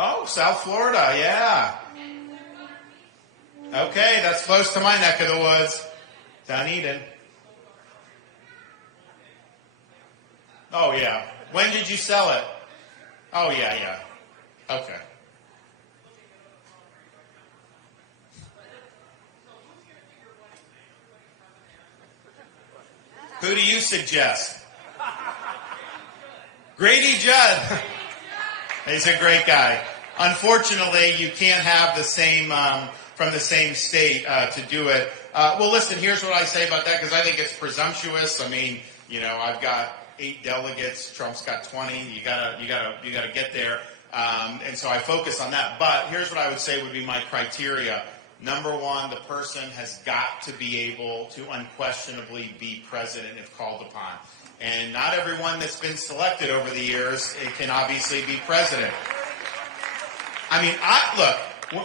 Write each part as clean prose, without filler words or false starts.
Oh, South Florida, yeah. Okay, that's close to my neck of the woods. Dunedin. Oh, yeah. When did you sell it? Oh, yeah. Okay. Who do you suggest? Grady Judd. He's a great guy. Unfortunately, you can't have the same from the same state to do it. Well, listen. Here's what I say about that, because I think it's presumptuous. I mean, I've got 8 delegates. Trump's got 20. You gotta get there. And so I focus on that. But here's what I would say would be my criteria. Number one, the person has got to be able to unquestionably be president if called upon. And not everyone that's been selected over the years can obviously be president. I mean, look,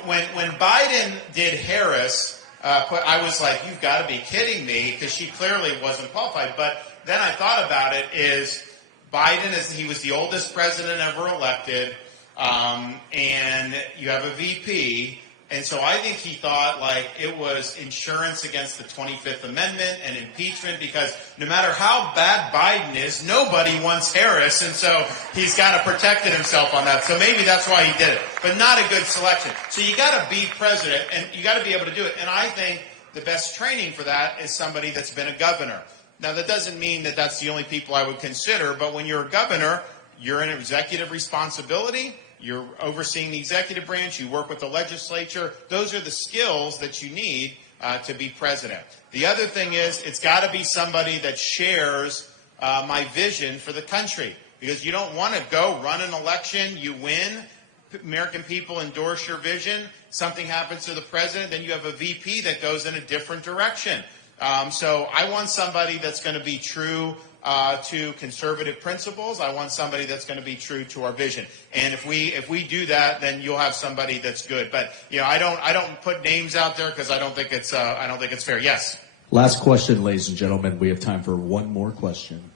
when Biden did Harris, I was like, you've got to be kidding me, because she clearly wasn't qualified. But then I thought about it, he was the oldest president ever elected, and you have a VP. And so I think he thought like it was insurance against the 25th Amendment and impeachment, because no matter how bad Biden is, nobody wants Harris. And so he's got to protect himself on that. So maybe that's why he did it, but not a good selection. So you got to be president, and you got to be able to do it. And I think the best training for that is somebody that's been a governor. Now, that doesn't mean that that's the only people I would consider, but when you're a governor, you're in executive responsibility. You're overseeing the executive branch. You work with the legislature. Those are the skills that you need to be president. The other thing is, it's got to be somebody that shares my vision for the country, because you don't want to go run an election, you win, American people endorse your vision, something happens to the president, then you have a VP that goes in a different direction. So I want somebody that's going to be true to conservative principles. I want somebody that's going to be true to our vision. And if we do that, then you'll have somebody that's good. But I don't put names out there, because I don't think it's fair. Yes. Last question, ladies and gentlemen. We have time for one more question.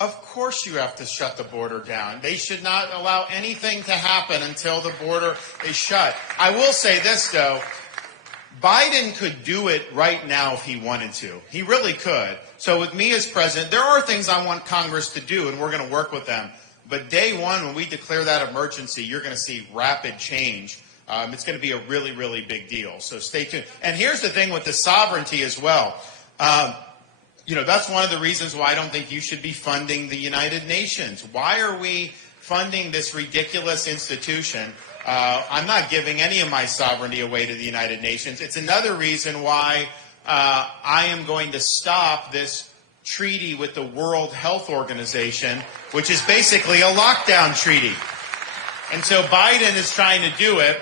Of course you have to shut the border down. They should not allow anything to happen until the border is shut. I will say this, though. Biden could do it right now if he wanted to. He really could. So with me as president, there are things I want Congress to do, and we're going to work with them. But day one, when we declare that emergency, you're going to see rapid change. It's going to be a really, really big deal. So stay tuned. And here's the thing with the sovereignty as well. That's one of the reasons why I don't think you should be funding the United Nations. Why are we funding this ridiculous institution? I'm not giving any of my sovereignty away to the United Nations. It's another reason why I am going to stop this treaty with the World Health Organization, which is basically a lockdown treaty. And so Biden is trying to do it.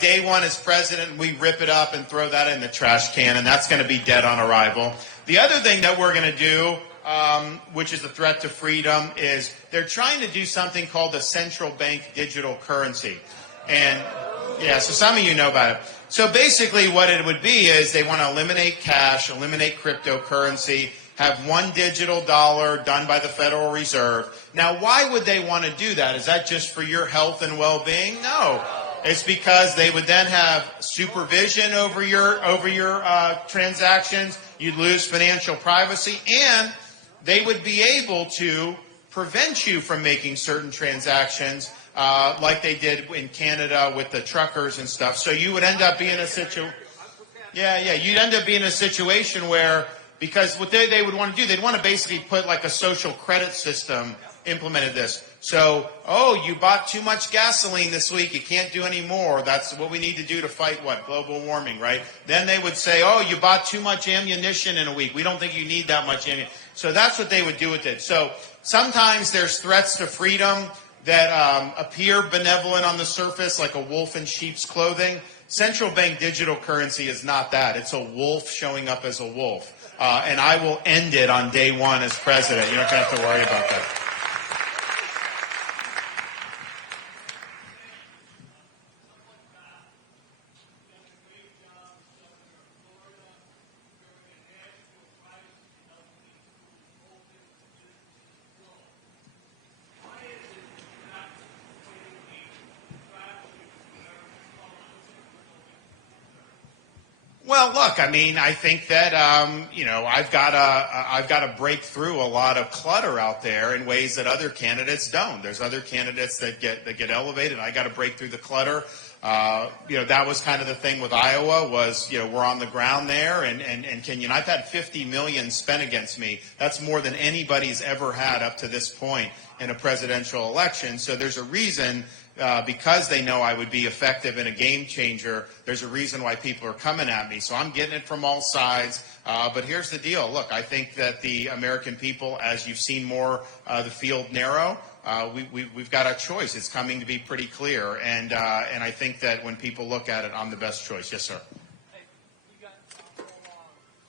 Day one as president, we rip it up and throw that in the trash can, and that's going to be dead on arrival. The other thing that we're going to do, which is a threat to freedom, is they're trying to do something called a central bank digital currency. And yeah, so some of you know about it. So basically what it would be is they want to eliminate cash, eliminate cryptocurrency, have one digital dollar done by the Federal Reserve. Now, why would they want to do that? Is that just for your health and well-being? No. It's because they would then have supervision over your transactions. You'd lose financial privacy, and they would be able to prevent you from making certain transactions, like they did in Canada with the truckers and stuff. So you would end up being in a situation. You'd end up being in a situation where, because what they would want to do, they'd want to basically put like a social credit system implemented this. So, you bought too much gasoline this week, you can't do any more. That's what we need to do to fight global warming, right? Then they would say, you bought too much ammunition in a week. We don't think you need that much ammunition. So that's what they would do with it. So sometimes there's threats to freedom that appear benevolent on the surface, like a wolf in sheep's clothing. Central bank digital currency is not that. It's a wolf showing up as a wolf. And I will end it on day one as president. You're not going to have to worry about that. Well, look, I mean, I think that I've got to break through a lot of clutter out there in ways that other candidates don't. There's other candidates that get elevated. I got to break through the clutter. That was kind of the thing with Iowa was, we're on the ground there and I've had $50 million spent against me. That's more than anybody's ever had up to this point in a presidential election. So there's a reason, because they know I would be effective and a game changer, there's a reason why people are coming at me. So I'm getting it from all sides. But here's the deal. Look, I think that the American people, as you've seen more the field narrow, we've got a choice. It's coming to be pretty clear. And I think that when people look at it, I'm the best choice. Yes, sir.